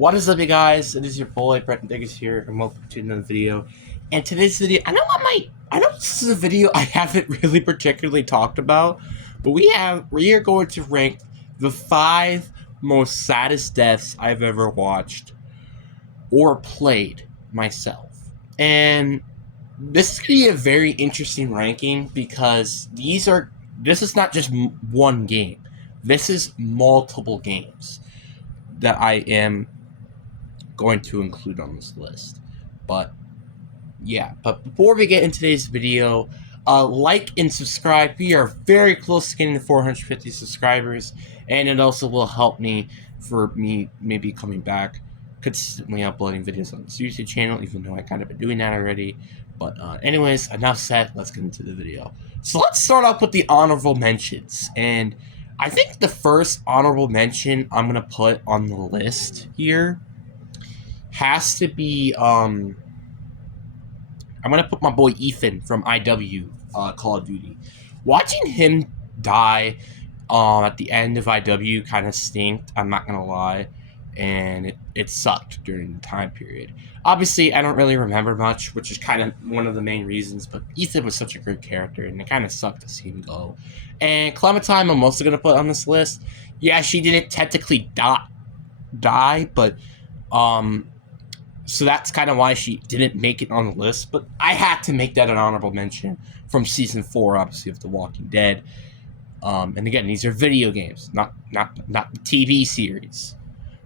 What is up, you guys? It is your boy Brett Diggers here, and welcome to another video. And today's video, I know this is a video I haven't really particularly talked about, but we are going to rank the 5 most saddest deaths I've ever watched or played myself. And this is going to be a very interesting ranking because this is not just one game. This is multiple games that I am going to include on this list. But before we get into today's video, like and subscribe. We are very close to getting to 450 subscribers, and it also will help me maybe coming back consistently uploading videos on this YouTube channel, even though I kind of been doing that already. But anyways, enough said, let's get into the video. So let's start off with the honorable mentions. And I think the first honorable mention I'm going to put on the list here has to be, I'm going to put my boy Ethan from IW, Call of Duty. Watching him die at the end of IW kind of stinked, I'm not going to lie, and it sucked during the time period. Obviously, I don't really remember much, which is kind of one of the main reasons, but Ethan was such a great character, and it kind of sucked to see him go. And Clementine, I'm also going to put on this list. Yeah, she didn't technically die, but so that's kind of why she didn't make it on the list, but I had to make that an honorable mention from Season 4, obviously, of The Walking Dead. And again, these are video games, not the TV series.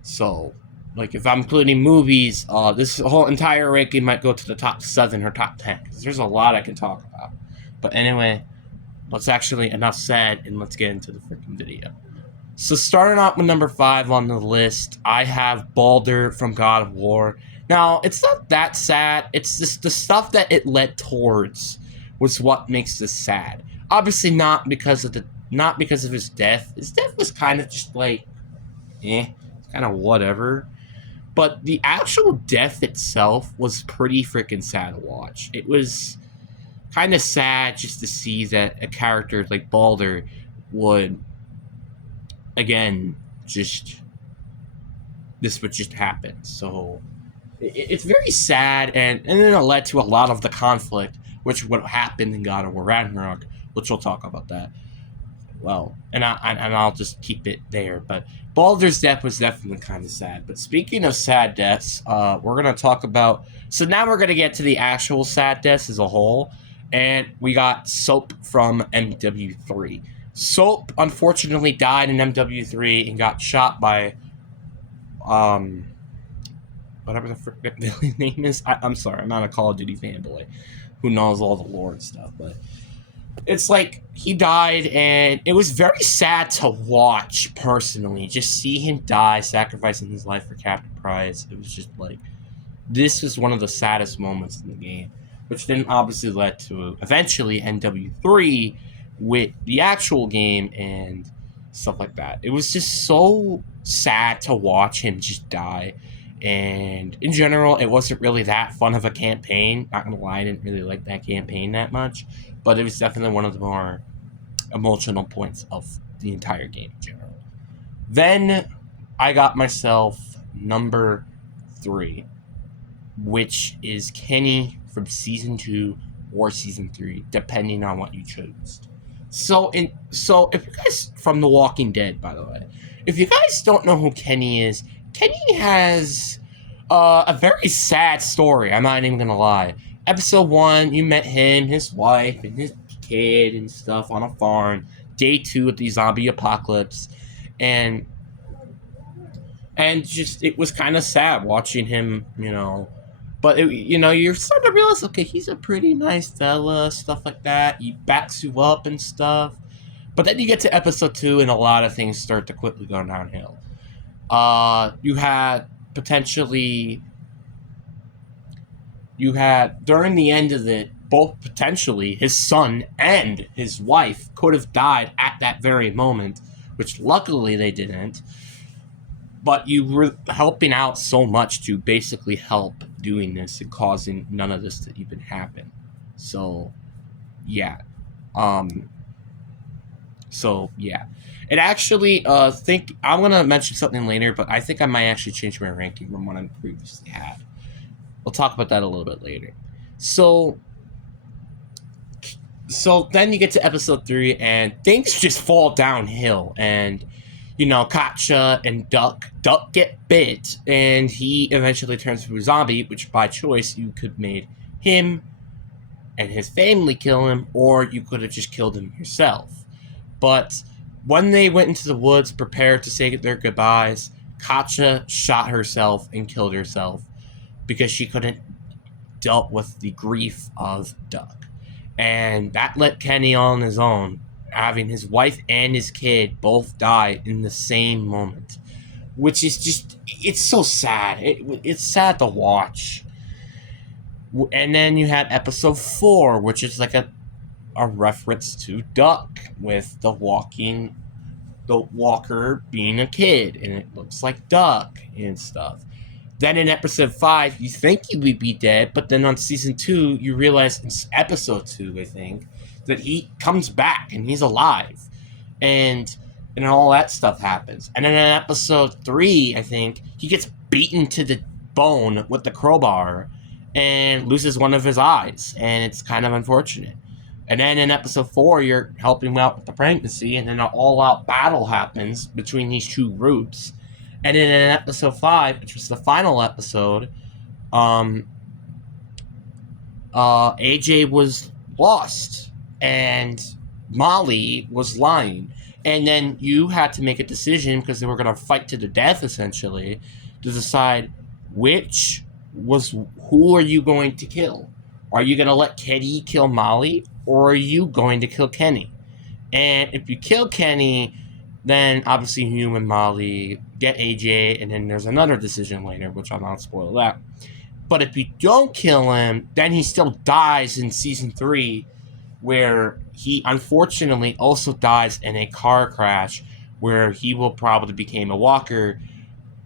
So, like, if I'm including movies, this whole entire ranking might go to the top 7 or top 10, because there's a lot I can talk about. But anyway, enough said, and let's get into the freaking video. So starting out with number 5 on the list, I have Baldur from God of War. Now, it's not that sad. It's just the stuff that it led towards was what makes this sad. Obviously, not because of his death. His death was kind of just like, kind of whatever. But the actual death itself was pretty freaking sad to watch. It was kind of sad just to see that a character like Baldur would, again, this would just happen. So it's very sad, and then it led to a lot of the conflict, which would happen in God of War Ragnarok, which we'll talk about that. Well, and I'll just keep it there. But Baldur's death was definitely kind of sad. But speaking of sad deaths, we're gonna talk about. So now we're gonna get to the actual sad deaths as a whole, and we got Soap from MW3. Soap unfortunately died in MW3 and got shot by whatever the frick villain name is. I'm sorry, I'm not a Call of Duty fanboy who knows all the lore and stuff, but it's like he died, and it was very sad to watch personally. Just see him die, sacrificing his life for Captain Prize. It was just like, this was one of the saddest moments in the game, which then obviously led to eventually MW3 with the actual game and stuff like that. It was just so sad to watch him just die. And in general, it wasn't really that fun of a campaign. Not gonna lie, I didn't really like that campaign that much. But it was definitely one of the more emotional points of the entire game in general. Then I got myself number 3, which is Kenny from Season 2 or Season 3, depending on what you chose. So if you guys, from The Walking Dead, by the way, if you guys don't know who Kenny is, Kenny has a very sad story. I'm not even gonna lie. Episode 1, you met him, his wife, and his kid and stuff on a farm. Day 2 of the zombie apocalypse, and just it was kind of sad watching him, But you're starting to realize, okay, he's a pretty nice fella, stuff like that. He backs you up and stuff. But then you get to episode 2, and a lot of things start to quickly go downhill. You had during the end of it, both potentially his son and his wife could have died at that very moment, which luckily they didn't. But you were helping out so much to basically help doing this and causing none of this to even happen. So, yeah. So yeah, it actually think I'm gonna mention something later, but I think I might actually change my ranking from what I previously had. We'll talk about that a little bit later. So then you get to episode 3 and things just fall downhill, and Katja and Duck get bit, and he eventually turns into a zombie, which by choice you could made him and his family kill him, or you could have just killed him yourself. But when they went into the woods prepared to say their goodbyes, Katja shot herself and killed herself because she couldn't dealt with the grief of Duck. And that let Kenny on his own, having his wife and his kid both die in the same moment. Which is just, it's so sad. It's sad to watch. And then you had episode 4, which is like a reference to Duck, with the walker being a kid, and it looks like Duck and stuff. Then in episode 5, you think he would be dead, but then on season 2, you realize in episode 2, I think, that he comes back and he's alive. And all that stuff happens. And then in episode 3, I think, he gets beaten to the bone with the crowbar and loses one of his eyes. And it's kind of unfortunate. And then in episode 4, you're helping him out with the pregnancy, and then an all-out battle happens between these two groups. And then in episode 5, which was the final episode, AJ was lost, and Molly was lying. And then you had to make a decision, because they were going to fight to the death, essentially, to decide who are you going to kill? Are you going to let Kenny kill Molly, or are you going to kill Kenny? And if you kill Kenny, then obviously you and Molly get AJ, and then there's another decision later, which I'll not spoil that. But if you don't kill him, then he still dies in season 3, where he unfortunately also dies in a car crash, where he will probably become a walker,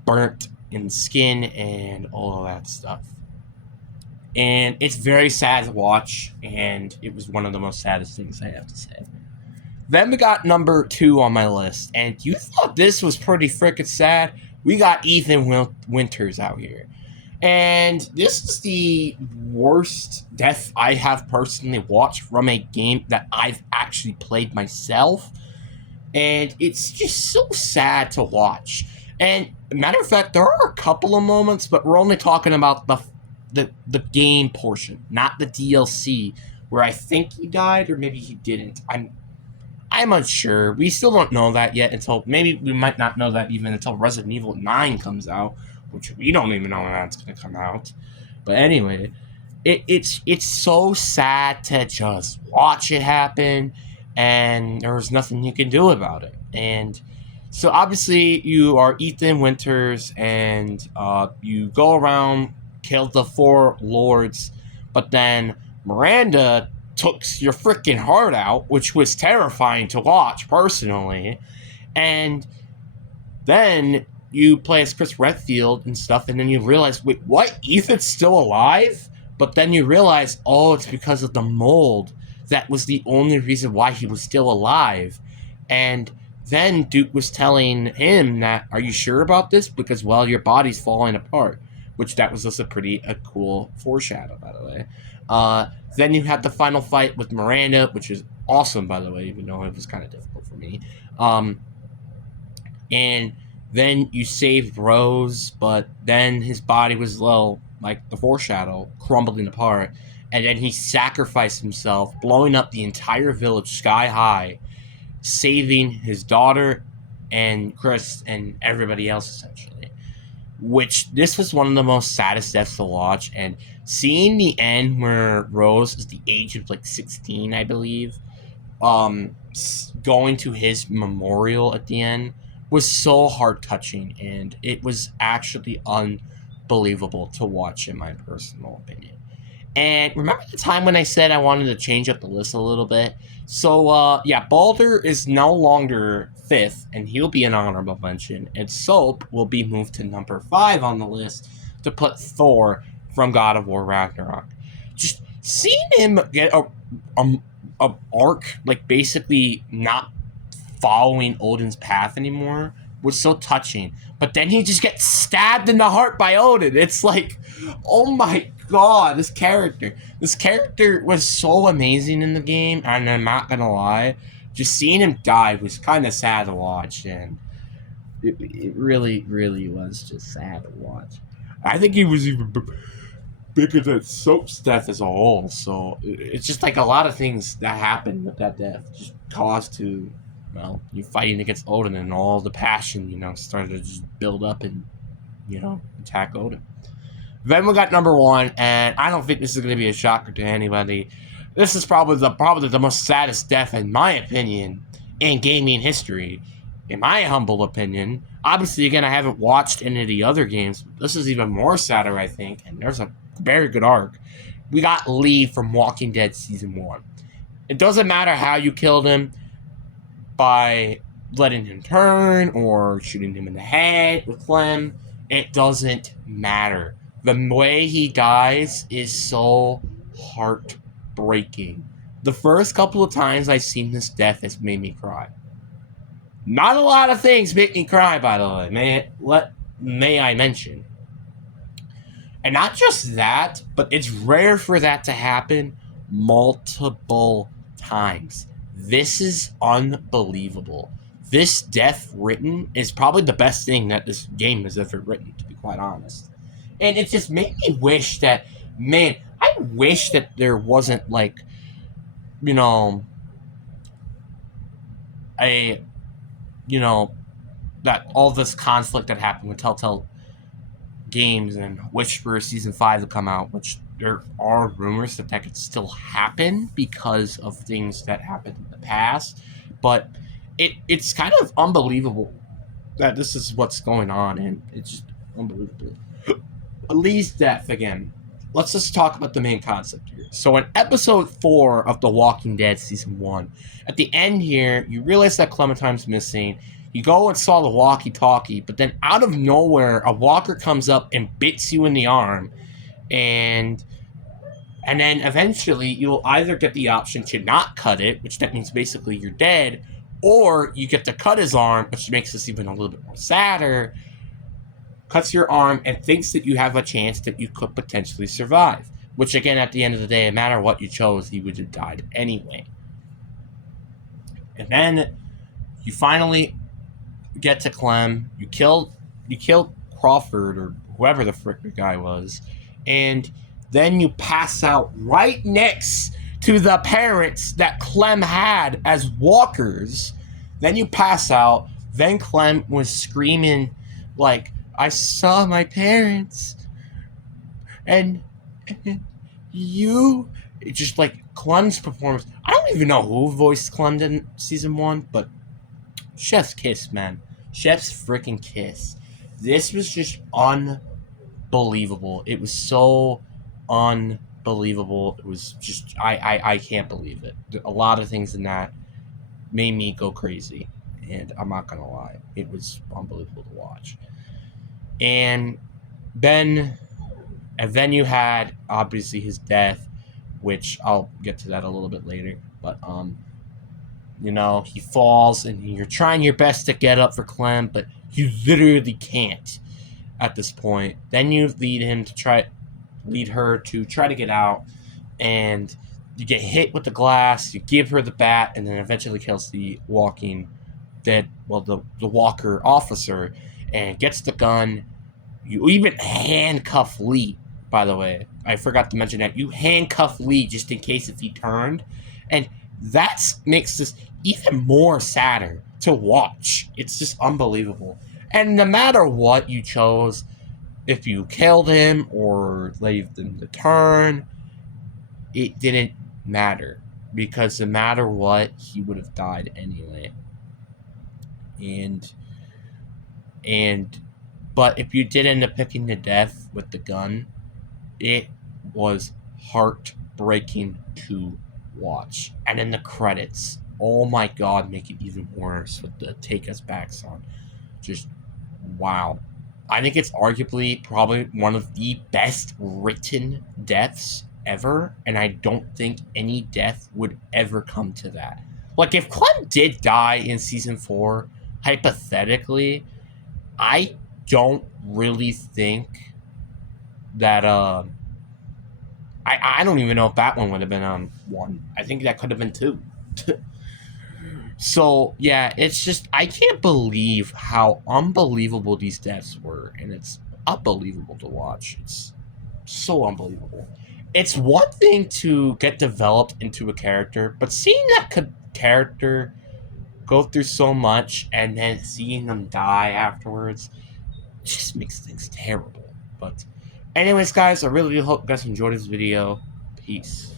burnt in skin and all of that stuff. And it's very sad to watch, and it was one of the most saddest things I have to say. Then we got number 2 on my list, and you thought this was pretty freaking sad. We got Ethan Winters out here. And this is the worst death I have personally watched from a game that I've actually played myself. And it's just so sad to watch. And matter of fact, there are a couple of moments, but we're only talking about the game portion, not the DLC, where I think he died, or maybe he didn't. I'm unsure. We still don't know that yet until, maybe we might not know that even until Resident Evil 9 comes out, which we don't even know when that's going to come out. But anyway, it's so sad to just watch it happen, and there's nothing you can do about it. And so obviously you are Ethan Winters, and you go around, kill the 4 lords, but then Miranda took your freaking heart out, which was terrifying to watch personally. And then you play as Chris Redfield and stuff, and then you realize, wait, what? Ethan's still alive? But then you realize, oh, it's because of the mold. That was the only reason why he was still alive. And then Duke was telling him that, are you sure about this? Because, well, your body's falling apart. Which that was just a cool foreshadow, by the way. Then you had the final fight with Miranda, which is awesome, by the way, even though it was kind of difficult for me. And then you saved Rose, but then his body was low, like the foreshadow, crumbling apart. And then he sacrificed himself, blowing up the entire village sky high, saving his daughter and Chris and everybody else, essentially. Which, this was one of the most saddest deaths to watch, and seeing the end where Rose is the age of like 16, I believe, going to his memorial at the end was so heart-touching, and it was actually unbelievable to watch, in my personal opinion. And remember the time when I said I wanted to change up the list a little bit? So, yeah, Baldur is no longer 5th, and he'll be an honorable mention. And Soap will be moved to number 5 on the list to put Thor from God of War Ragnarok. Just seeing him get a arc, like, basically not following Odin's path anymore was so touching. But then he just gets stabbed in the heart by Odin. It's like, oh my god, this character was so amazing in the game, and I'm not gonna lie, just seeing him die was kind of sad to watch, and it really, really was just sad to watch. I think he was even bigger than Soap's death as a whole, so it's just like a lot of things that happened with that death just caused to, well, you fighting against Odin and all the passion, started to just build up and, attack Odin. Then we got number 1, and I don't think this is going to be a shocker to anybody. This is probably the most saddest death, in my opinion, in gaming history. In my humble opinion. Obviously, again, I haven't watched any of the other games. This is even more sadder, I think, and there's a very good arc. We got Lee from Walking Dead Season 1. It doesn't matter how you killed him, by letting him turn or shooting him in the head with Clem. It doesn't matter. The way he dies is so heartbreaking. The first couple of times I've seen this death has made me cry. Not a lot of things make me cry, by the way. May I mention. And not just that, but it's rare for that to happen multiple times. This is unbelievable. This death written is probably the best thing that this game has ever written, to be quite honest. And it just made me wish that, man, I wish that there wasn't, like, that all this conflict that happened with Telltale Games and Whisper Season 5 to come out, which there are rumors that could still happen because of things that happened in the past. But it's kind of unbelievable that this is what's going on, and it's just unbelievable. Lee's death, again. Let's just talk about the main concept here. So in episode 4 of The Walking Dead Season 1, at the end here, you realize that Clementine's missing. You go and saw the walkie-talkie, but then out of nowhere, a walker comes up and bits you in the arm. And then eventually, you'll either get the option to not cut it, which that means basically you're dead, or you get to cut his arm, which makes this even a little bit more sadder. Cuts your arm and thinks that you have a chance that you could potentially survive. Which, again, at the end of the day, no matter what you chose, he would have died anyway. And then you finally get to Clem. You killed Crawford, or whoever the frick the guy was. And then you pass out right next to the parents that Clem had as walkers. Then you pass out. Then Clem was screaming like, I saw my parents, and you, it's just like Clem's performance. I don't even know who voiced Clem in Season 1, but chef's kiss, man. Chef's freaking kiss. This was just unbelievable. It was so unbelievable. It was just, I can't believe it. A lot of things in that made me go crazy, and I'm not gonna lie. It was unbelievable to watch. And then you had, obviously, his death, which I'll get to that a little bit later. But, he falls, and you're trying your best to get up for Clem, but you literally can't at this point. Then you lead her to try to get out, and you get hit with the glass, you give her the bat, and then eventually kills the walker officer, and gets the gun. You even handcuff Lee, by the way. I forgot to mention that. You handcuff Lee just in case if he turned. And that makes this even more sadder to watch. It's just unbelievable. And no matter what you chose, if you killed him or left him to turn, it didn't matter. Because no matter what, he would have died anyway. But if you did end up picking the death with the gun, it was heartbreaking to watch. And in the credits, oh my god, make it even worse with the Take Us Back song. Just, wow. I think it's arguably probably one of the best written deaths ever, and I don't think any death would ever come to that. Like, if Clem did die in season 4, hypothetically, I don't really think that, I don't even know if that one would have been on 1. I think that could have been 2. So, yeah, it's just, I can't believe how unbelievable these deaths were, and it's unbelievable to watch. It's so unbelievable. It's one thing to get developed into a character, but seeing that character go through so much and then seeing them die afterwards just makes things terrible. But anyways, guys, I really hope you guys enjoyed this video. Peace.